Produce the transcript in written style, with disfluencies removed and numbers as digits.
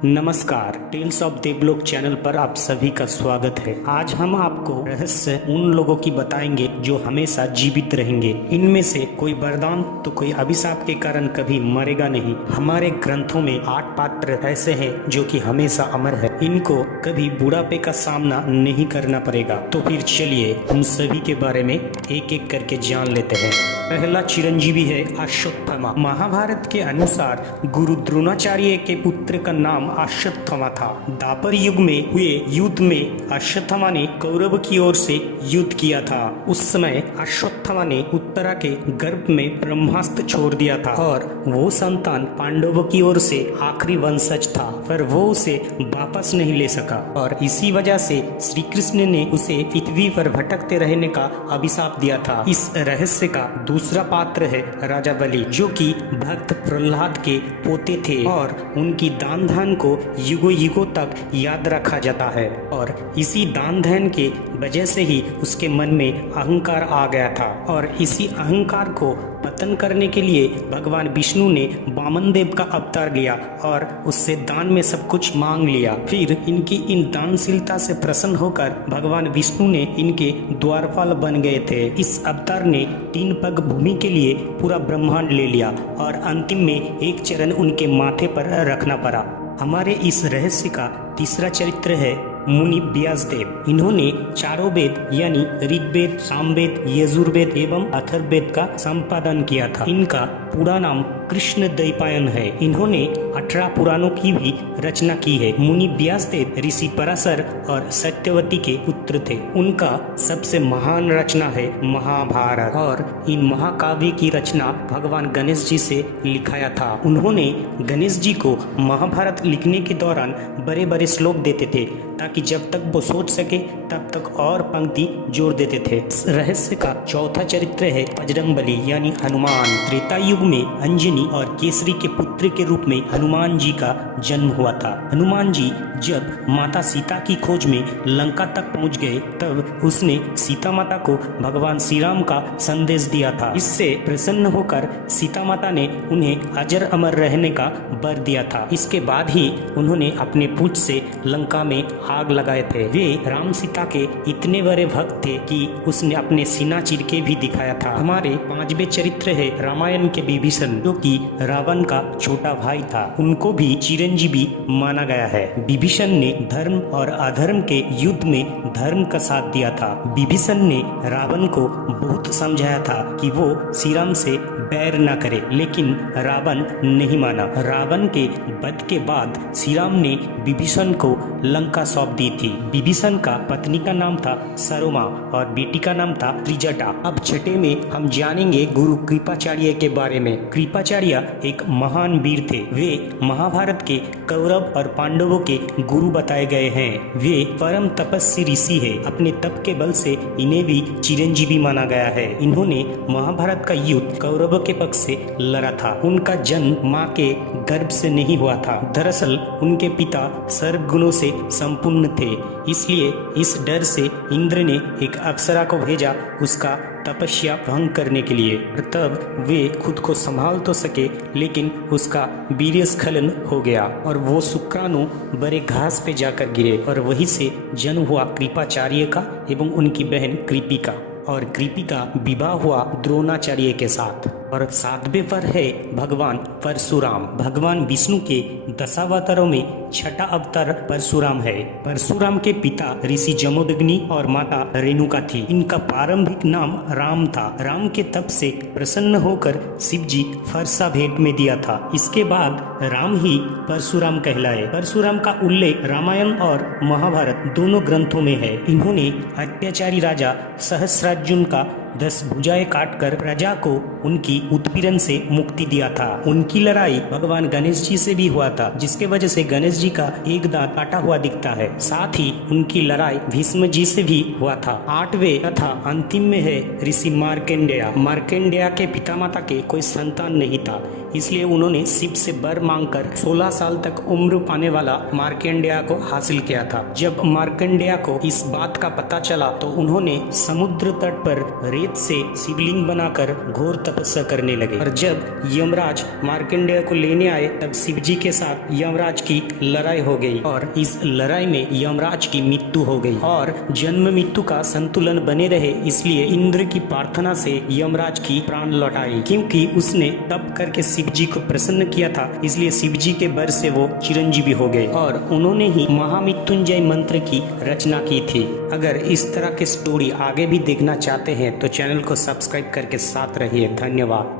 नमस्कार, tales of देवलोक channel पर आप सभी का स्वागत है। आज हम आपको रहस्य उन लोगों की बताएंगे जो हमेशा जीवित रहेंगे। इनमें से कोई वरदान तो कोई अभिशाप के कारण कभी मरेगा नहीं। हमारे ग्रंथों में 8 पात्र ऐसे हैं जो कि हमेशा अमर है। इनको कभी बुढ़ापे का सामना नहीं करना पड़ेगा। तो फिर चलिए उन सभी के बारे में एक एक करके जान लेते हैं। पहला चिरंजीवी है अश्वत्थामा। महाभारत के अनुसार गुरु द्रोणाचार्य के पुत्र का नाम अश्वत्थामा था। द्वापर युग में हुए युद्ध में अश्वत्थामा ने कौरव की ओर से युद्ध किया था। उस समय अश्वत्थामा ने उत्तरा के गर्भ में ब्रह्मास्त्र छोड़ दिया था और वो संतान पांडवों की ओर से आखिरी वंशज था, पर वो उसे वापस नहीं ले सका और इसी वजह से श्री कृष्ण ने उसे पृथ्वी पर भटकते रहने का अभिशाप दिया था। इस रहस्य का दूसरा पात्र है राजा बलि, जो कि भक्त प्रहलाद के पोते थे और उनकी दान धन को युगों युगों तक याद रखा जाता है और इसी दान धन के वजह से ही उसके मन में अहंकार आ गया था और इसी अहंकार को पतन करने के लिए भगवान विष्णु ने वामन देव का अवतार लिया और उससे दान में सब कुछ मांग लिया। फिर इनकी इन दानशीलता से प्रसन्न होकर भगवान विष्णु ने इनके द्वारपाल बन गए थे। इस अवतार ने 3 पग भूमि के लिए पूरा ब्रह्मांड ले लिया और अंतिम में एक चरण उनके माथे पर रखना पड़ा। हमारे इस रहस्य का तीसरा चरित्र है मुनि व्यासदेव। इन्होंने चारों वेद यानी ऋग्वेद, सामवेद, यजुर्वेद एवं अथर्ववेद का संपादन किया था। इनका पूरा नाम कृष्ण द्वैपायन है। इन्होंने 18 पुराणों की भी रचना की है। मुनि व्यासदेव ऋषि पराशर और सत्यवती के पुत्र थे। उनका सबसे महान रचना है महाभारत और इन महाकाव्य की रचना भगवान गणेश जी से लिखाया था। उन्होंने गणेश जी को महाभारत लिखने के दौरान बड़े बड़े श्लोक देते थे ताकि जब तक वो सोच सके तब तक और पंक्ति जोड़ देते थे। इस रहस्य का चौथा चरित्र है बजरंगबली यानी हनुमान। त्रेता युग में अंजनी और केसरी के पुत्र के रूप में हनुमान जी का जन्म हुआ था। हनुमान जी जब माता सीता की खोज में लंका तक पहुंच गए तब उसने सीता माता को भगवान श्री राम का संदेश दिया था। इससे प्रसन्न होकर सीता माता ने उन्हें अजर अमर रहने का वर दिया था। इसके बाद ही उन्होंने अपने पूछ से लंका में आग लगाए थे। वे राम सीता के इतने बड़े भक्त थे कि उसने अपने सीना चीर के भी दिखाया था। हमारे 5वें चरित्र है रामायण के विभीषण, जो कि रावण का छोटा भाई था। उनको भी चिरंजीवी माना गया है। विभीषण ने धर्म और अधर्म के युद्ध में धर्म का साथ दिया था। विभीषण ने रावण को बहुत समझाया था कि वो श्री राम से बैर न करे, लेकिन रावण नहीं माना। रावण के वध के बाद श्री राम ने विभीषण को लंका सौंप दी थी। विभीषण का पत्नी का नाम था सरोमा और बेटी का नाम था त्रिजटा। अब छठे में हम जानेंगे गुरु कृपाचार्य के बारे में। कृपाचार्य एक महान वीर थे। वे महाभारत के कौरव और पांडवों के गुरु बताए गए हैं। वे परम तपस्वी ऋषि है। अपने तप के बल से इन्हें भी चिरंजीवी माना गया है। इन्होंने महाभारत का युद्ध कौरवों के पक्ष से लड़ा था। उनका जन्म माँ के गर्भ से नहीं हुआ था। दरअसल उनके पिता सर्व गुणों से संपूर्ण थे, इसलिए इस डर से इंद्र ने एक अप्सरा को भेजा उसका तपस्या भंग करने के लिए। तब वे खुद को संभाल तो सके, लेकिन उसका वीर्यस्खलन हो गया और वो शुक्राणु बड़े घास पे जाकर गिरे और वहीं से जन्म हुआ कृपाचार्य का एवं उनकी बहन कृपिका। और कृपी का विवाह हुआ द्रोणाचार्य के साथ। और 7वें पर है भगवान परशुराम। भगवान विष्णु के दशावतारों में छठा अवतार परशुराम है। परशुराम के पिता ऋषि जमदग्नि और माता रेणुका थी। इनका प्रारंभिक नाम राम था। राम के तप से प्रसन्न होकर शिव जी फरसा भेंट में दिया था। इसके बाद राम ही परशुराम कहलाए। परशुराम का उल्लेख रामायण और महाभारत दोनों ग्रंथों में है। इन्होंने अत्याचारी राजा सहस्रार्जुन का 10 भुजाएं काटकर प्रजा को उनकी उत्पीड़न से मुक्ति दिया था। उनकी लड़ाई भगवान गणेश जी से भी हुआ था, जिसके वजह से गणेश जी का एक दांत काटा हुआ दिखता है। साथ ही उनकी लड़ाई भीष्म जी से भी हुआ था। 8वें तथा अंतिम में है ऋषि मार्कंडेय। मार्कंडेय के पिता माता के कोई संतान नहीं था, इसलिए उन्होंने शिव से वर मांगकर 16 साल तक उम्र पाने वाला मार्कंडेय को हासिल किया था। जब मार्कंडेय को इस बात का पता चला तो उन्होंने समुद्र तट पर रेत से शिवलिंग बनाकर घोर तपस्या करने लगे। और जब यमराज मार्कंडेय को लेने आए तब शिवजी के साथ यमराज की लड़ाई हो गई और इस लड़ाई में यमराज की मृत्यु हो गई। और जन्म मृत्यु का संतुलन बने रहे इसलिए इंद्र की प्रार्थना से यमराज की प्राण लौटाई, क्योंकि उसने तप करके शिवजी को प्रसन्न किया था, इसलिए शिवजी के वर से वो चिरंजीवी हो गए और उन्होंने ही महामृत्युंजय मंत्र की रचना की थी। अगर इस तरह के स्टोरी आगे भी देखना चाहते हैं तो चैनल को सब्सक्राइब करके साथ रहिए। धन्यवाद।